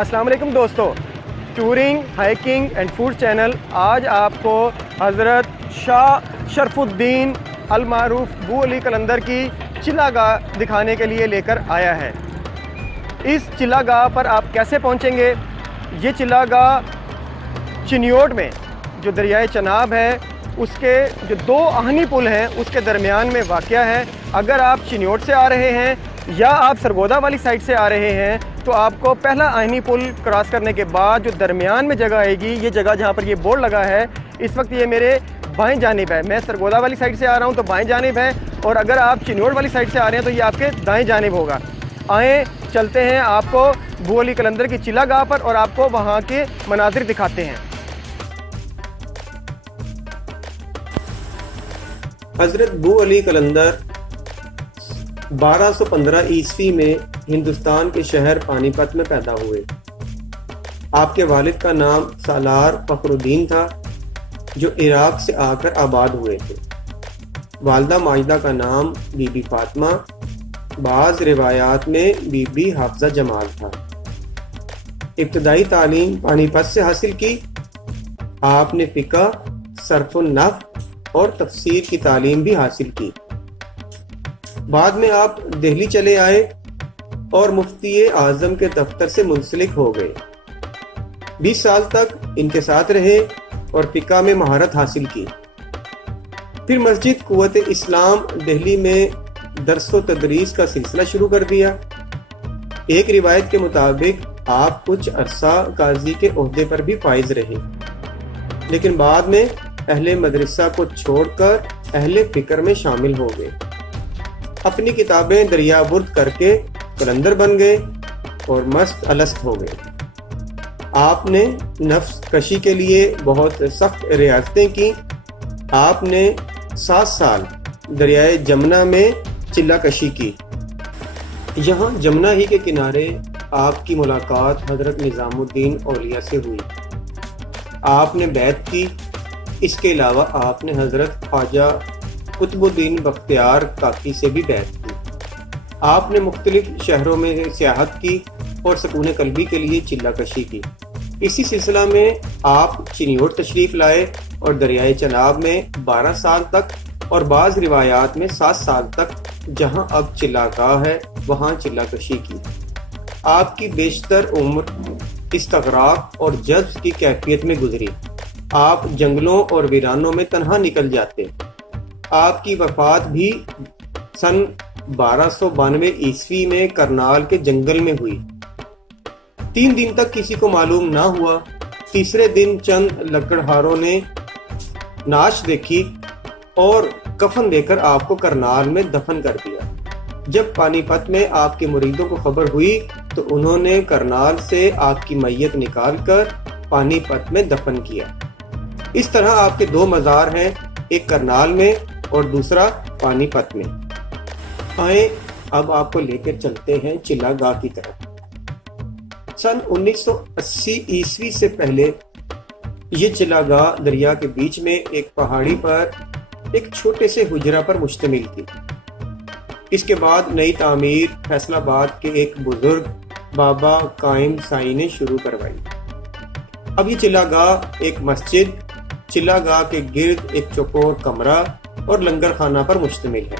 السلام علیکم دوستو، touring, hiking and food channel آج آپ کو حضرت شاہ شرف الدین المعروف بو علی قلندر کی چلا گاہ دکھانے کے لیے لے کر آیا ہے۔ اس چلا گاہ پر آپ کیسے پہنچیں گے؟ یہ چلا گاہ چنیوٹ میں جو دریائے چناب ہے اس کے جو دو آہنی پل ہیں اس کے درمیان میں واقع ہے۔ اگر آپ چنیوٹ سے آ رہے ہیں یا آپ سرگودا والی سائڈ سے آ رہے ہیں تو آپ کو پہلا آہنی پل کراس کرنے کے بعد جو درمیان میں جگہ آئے گی، یہ جگہ جہاں پر یہ بورڈ لگا ہے اس وقت یہ میرے بائیں جانب ہے۔ میں سرگودا والی سائڈ سے آ رہا ہوں تو بائیں جانب ہے، اور اگر آپ چنیوٹ والی سائڈ سے آ رہے ہیں تو یہ آپ کے دائیں جانب ہوگا۔ آئیں چلتے ہیں آپ کو بو علی قلندر کی چلا گاہ پر اور آپ کو وہاں کے مناظر دکھاتے ہیں۔ حضرت بو علی قلندر 1215 عیسوی میں ہندوستان کے شہر پانی پت میں پیدا ہوئے۔ آپ کے والد کا نام سالار فخر الدین تھا جو عراق سے آ کر آباد ہوئے تھے۔ والدہ ماجدہ کا نام بی بی فاطمہ، بعض روایات میں بی بی حافظہ جمال تھا۔ ابتدائی تعلیم پانی پت سے حاصل کی۔ آپ نے فقہ، صرف النحو اور تفسیر کی تعلیم بھی حاصل کی۔ بعد میں آپ دہلی چلے آئے اور مفتی اعظم کے دفتر سے منسلک ہو گئے۔ 20 سال تک ان کے ساتھ رہے اور فقہ میں مہارت حاصل کی۔ پھر مسجد قوت اسلام دہلی میں درس و تدریس کا سلسلہ شروع کر دیا۔ ایک روایت کے مطابق آپ کچھ عرصہ قاضی کے عہدے پر بھی فائز رہے، لیکن بعد میں اہل مدرسہ کو چھوڑ کر اہل فکر میں شامل ہو گئے۔ اپنی کتابیں دریا برد کر کے قلندر بن گئے اور مست الست ہو گئے۔ آپ نے نفس کشی کے لیے بہت سخت ریاضتیں کی۔ آپ نے 7 سال دریائے جمنا میں چلا کشی کی۔ یہاں جمنا ہی کے کنارے آپ کی ملاقات حضرت نظام الدین اولیاء سے ہوئی۔ آپ نے بیعت کی۔ اس کے علاوہ آپ نے حضرت خواجہ قطب الدین بختیار کاکی سے بھی بیعت کی۔ آپ نے مختلف شہروں میں سیاحت کی اور سکون قلبی کے لیے چلا کشی کی۔ اسی سلسلہ میں آپ چنیوٹ تشریف لائے اور دریائے چناب میں 12 سال تک اور بعض روایات میں 7 سال تک، جہاں اب چلا گاہ ہے، وہاں چلا کشی کی۔ آپ کی بیشتر عمر استغراق اور جذب کی کیفیت میں گزری۔ آپ جنگلوں اور ویرانوں میں تنہا نکل جاتے۔ آپ کی وفات بھی سن 1292 عیسوی میں کرنال کے جنگل میں ہوئی۔ 3 دن تک کسی کو معلوم نہ ہوا۔ تیسرے دن چند لکڑہاروں نے نعش دیکھی اور کفن دے کر آپ کو کرنال میں دفن کر دیا۔ جب پانی پت میں آپ کے مریدوں کو خبر ہوئی تو انہوں نے کرنال سے آپ کی میت نکال کر پانی پت میں دفن کیا۔ اس طرح آپ کے 2 مزار ہیں، ایک کرنال میں اور دوسرا پانی پت میں۔ آئیں اب آپ کو لے کر چلتے ہیں چلا گاہ کی طرف۔ سن 1980 عیسوی سے پہلے یہ چلا گاہ دریا کے بیچ میں ایک پہاڑی پر ایک چھوٹے سے حجرہ پر مشتمل تھی۔ اس کے بعد نئی تعمیر فیصل آباد کے ایک بزرگ بابا قائم سائی نے شروع کروائی۔ اب یہ چلا گاہ ایک مسجد، چلا گاہ کے گرد ایک چوکور کمرہ اور لنگر خانہ پر مشتمل ہے،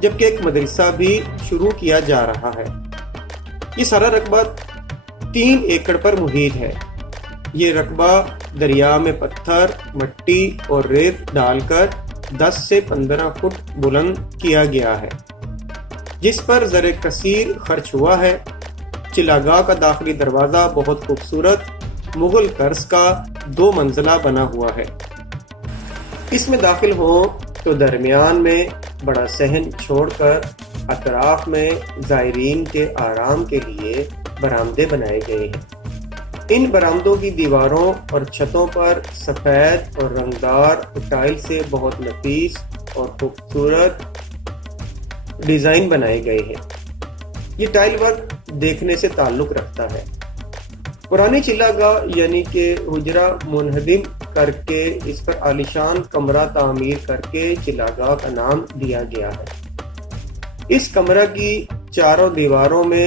جبکہ ایک مدرسہ بھی شروع کیا جا رہا ہے۔ یہ سارا رقبہ 3 ایکڑ پر محیط ہے۔ یہ رقبہ دریا میں پتھر، مٹی اور ریت ڈال کر 10 سے 15 فٹ بلند کیا گیا ہے، جس پر زر کثیر خرچ ہوا ہے۔ چلا گاہ کا داخلی دروازہ بہت خوبصورت مغل طرز کا 2 منزلہ بنا ہوا ہے۔ اس میں داخل ہوں تو درمیان میں بڑا صحن چھوڑ کر اطراف میں زائرین کے آرام کے لیے برآمدے بنائے گئے ہیں۔ ان برآمدوں کی دیواروں اور چھتوں پر سفید اور رنگدار ٹائل سے بہت نفیس اور خوبصورت ڈیزائن بنائے گئے ہیں۔ یہ ٹائل ورک دیکھنے سے تعلق رکھتا ہے۔ پرانی چلا گاہ یعنی کہ حجرہ منہدم کر کے اس پر عالیشان کمرہ تعمیر کر کے چلا گاہ کا نام دیا گیا ہے۔ اس کمرہ کی چاروں دیواروں میں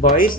22